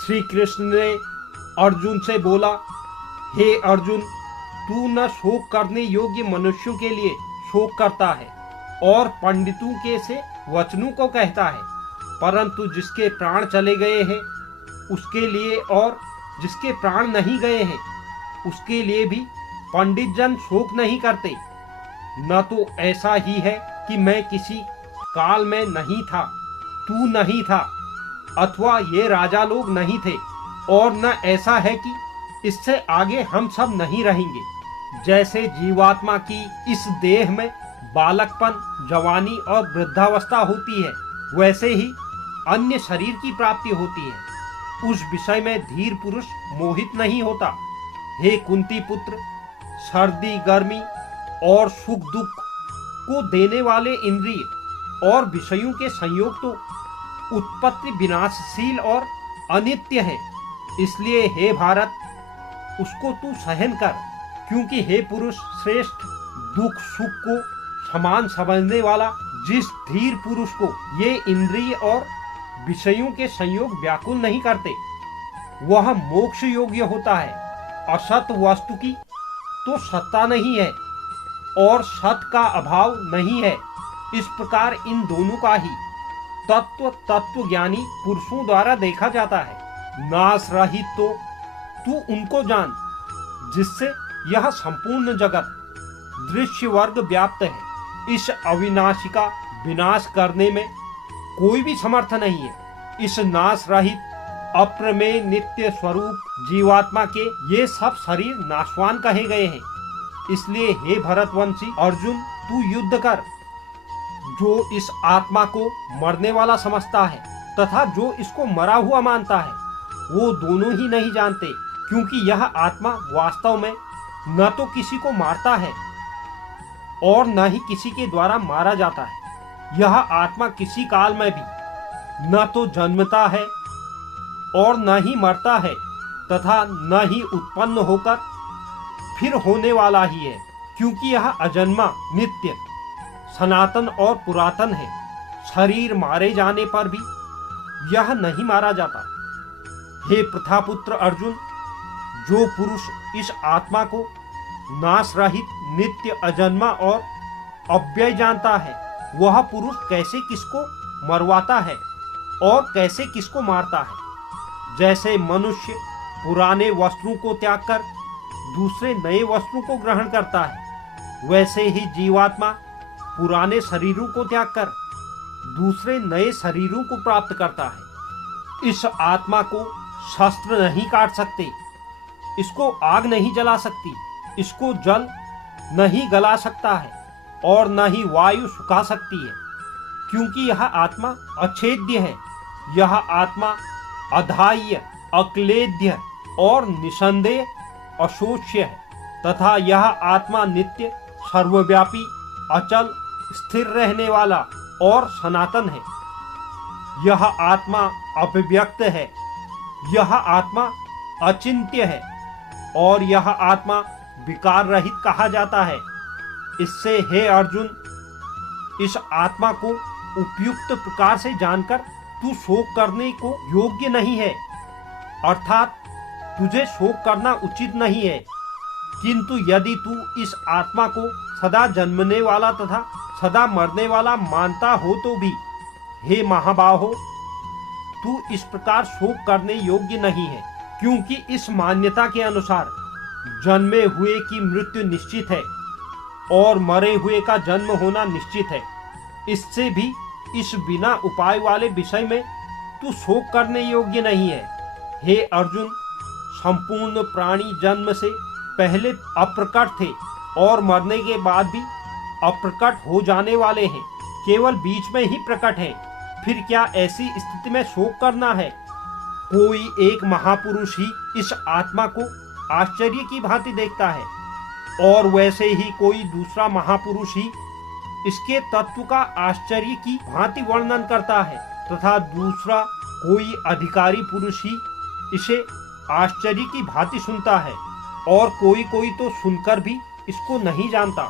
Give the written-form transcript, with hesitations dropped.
श्री कृष्ण ने अर्जुन से बोला, हे अर्जुन, तू न शोक करने योग्य मनुष्यों के लिए शोक करता है और पंडितों के से वचनों को कहता है, परंतु जिसके प्राण चले गए हैं उसके लिए और जिसके प्राण नहीं गए हैं उसके लिए भी पंडित जन शोक नहीं करते। न तो ऐसा ही है कि मैं किसी काल में नहीं था, तू नहीं था, अथवा ये राजा लोग नहीं थे, और न ऐसा है कि इससे आगे हम सब नहीं रहेंगे। जैसे जीवात्मा की इस देह में बालकपन, जवानी और वृद्धावस्था होती है, वैसे ही अन्य शरीर की प्राप्ति होती है। उस विषय में धीर पुरुष मोहित नहीं होता। हे कुंती पुत्र, सर्दी गर्मी और सुख दुख को देने वाले इंद्रिय और विषयों के संयोग तो उत्पत्ति विनाशशील और अनित्य है। इसलिए हे भारत, उसको तू सहन कर, क्योंकि हे पुरुष श्रेष्ठ, दुख सुख को समान समझने वाला जिस धीर पुरुष को ये इंद्रिय और विषयों के संयोग व्याकुल नहीं करते, वह मोक्ष योग्य होता है। असत वस्तु की तो सत्ता नहीं है और सत का अभाव नहीं है। इस प्रकार इन दोनों का ही तत्व ज्ञानी पुरुषों द्वारा देखा जाता है। नाश रहित तो तू उनको जान जिससे यह संपूर्ण जगत दृश्य वर्ग व्याप्त है। इस अविनाशी का विनाश करने में कोई भी समर्थ नहीं है। इस नाश रहित अप्रमेय नित्य स्वरूप जीवात्मा के ये सब शरीर नाशवान कहे गए हैं। इसलिए हे भरतवंशी अर्जुन, तू युद्ध कर। जो इस आत्मा को मरने वाला समझता है तथा जो इसको मरा हुआ मानता है, वो दोनों ही नहीं जानते, क्योंकि यह आत्मा वास्तव में न तो किसी को मारता है और न ही किसी के द्वारा मारा जाता है। यह आत्मा किसी काल में भी न तो जन्मता है और न ही मरता है तथा न ही उत्पन्न होकर फिर होने वाला ही है, क्योंकि यह अजन्मा, नित्य, सनातन और पुरातन है। शरीर मारे जाने पर भी यह नहीं मारा जाता। हे प्रथापुत्र अर्जुन, जो पुरुष इस आत्मा को नाश रहित, नित्य, अजन्मा और अव्यय जानता है, वह पुरुष कैसे किसको मरवाता है और कैसे किसको मारता है। जैसे मनुष्य पुराने वस्त्रों को त्याग कर दूसरे नए वस्त्रों को ग्रहण करता है, वैसे ही जीवात्मा पुराने शरीरों को त्याग कर दूसरे नए शरीरों को प्राप्त करता है। इस आत्मा को शस्त्र नहीं काट सकते, इसको आग नहीं जला सकती, इसको जल नहीं गला सकता है और न ही वायु सुखा सकती है, क्योंकि यह आत्मा अछेद्य है। यह आत्मा अधाह्य, अक्लेद्य और निसंदेह अशोच्य है तथा यह आत्मा नित्य, सर्वव्यापी, अचल, स्थिर रहने वाला और सनातन है। यह आत्मा अव्यक्त है, यह आत्मा अचिंत्य है और यह आत्मा विकार रहित कहा जाता है। इससे हे अर्जुन, इस आत्मा को उपयुक्त प्रकार से जानकर तू शोक करने को योग्य नहीं है, अर्थात तुझे शोक करना उचित नहीं है। किंतु यदि तू इस आत्मा को सदा जन्मने वाला तथा सदा मरने वाला मानता हो तो भी, हे महाबाहो, तू इस प्रकार शोक करने योग्य नहीं है, क्योंकि इस मान्यता के अनुसार जन्मे हुए की मृत्यु निश्चित है और मरे हुए का जन्म होना निश्चित है। इससे भी इस बिना उपाय वाले विषय में तू शोक करने योग्य नहीं है। हे अर्जुन, संपूर्ण प्राणी जन्म से पहले अप्रकट थे और मरने के बाद भी अप्रकट हो जाने वाले हैं, केवल बीच में ही प्रकट हैं। फिर क्या ऐसी स्थिति में शोक करना है? कोई एक महापुरुष ही इस आत्मा को आश्चर्य की भांति देखता है और वैसे ही कोई दूसरा महापुरुष ही इसके तत्व का आश्चर्य की भांति वर्णन करता है तथा दूसरा कोई अधिकारी पुरुष ही इसे आश्चर्य की भांति सुनता है और कोई कोई तो सुनकर भी इसको नहीं जानता।